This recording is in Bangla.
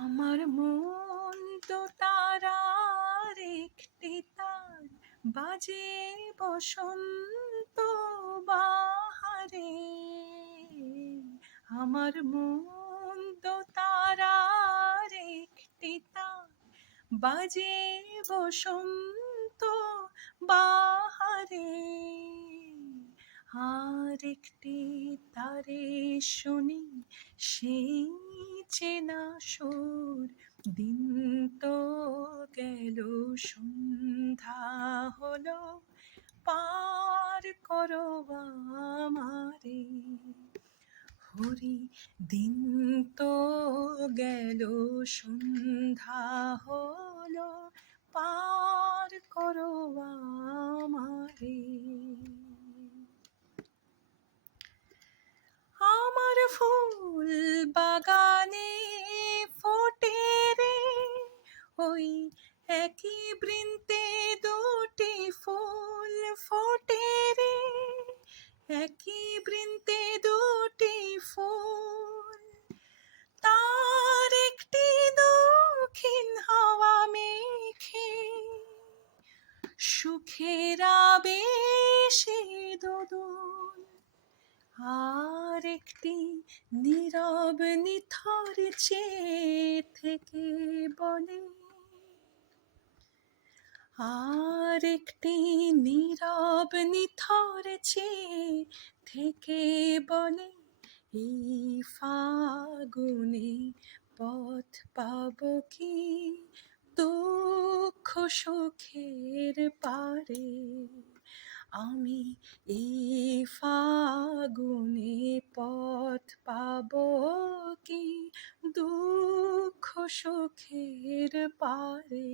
আমার মন তো তারার একটি তার, বাজে বসন্ত বাহারে। আমার মন তো তারার একটি তার, বাজে বসন্ত বাহারে। আর একটি তারে শুনি সেই চেনা সুর, দিন তো গেল সন্ধ্যা হলো, পার করো আমারে। হরি দিন তো গেল সন্ধ্যা হলো, পার করো আমারে। আমার ফুল বাগানে ফোটে রে, ওই একই বৃন্তে দুটি ফুল ফোটে রে, একই বৃন্তে দুটি ফুল। তার একটি দক্ষিণ হাওয়া মেখে, সুখের আবেশে দোদুল। আর একটি নীরব নিথর চেয়ে থেকে বলে, আর একটি নীরব নিথর চেয়ে থেকে বলে, এই ফাগুনে পথ পাবো কি দুঃখ সুখের পারে। আমি এই ফাগুনে পথ পাবো কি দুঃখ সুখের পারে।